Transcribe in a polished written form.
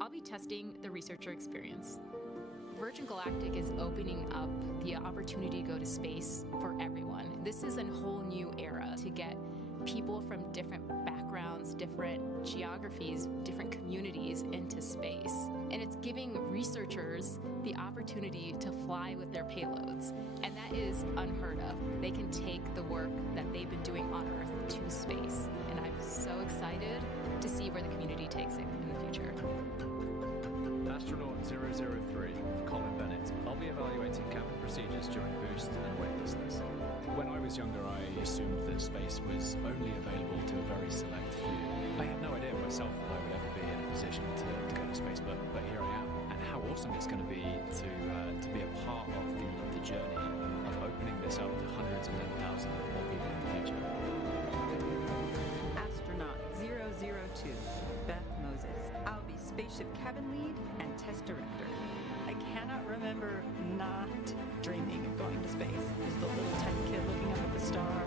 I'll be testing the researcher experience. Virgin Galactic is opening up the opportunity to go to space for everyone. This is a whole new era to get people from different backgrounds, different geographies, different communities into space. And it's giving researchers the opportunity to fly with their payloads. And that is unheard of. They can take the work that they've been doing on Earth to space. And I'm so excited to see where the community takes it in the future. Astronaut 003, Colin Bennett. I'll be evaluating cabin procedures during boost and weightlessness. When I was younger, I assumed that space was only available to a very select few. I had no idea myself that I would ever be in a position to go to space, but here I am. And how awesome it's going to be to be a part of the journey of opening this up to hundreds and then thousands of more people in the future. Astronaut 002, Beth Moses. I'll be spaceship cabin lead and test director. I cannot remember not dreaming of going to space. As the little tiny kid looking up at the stars.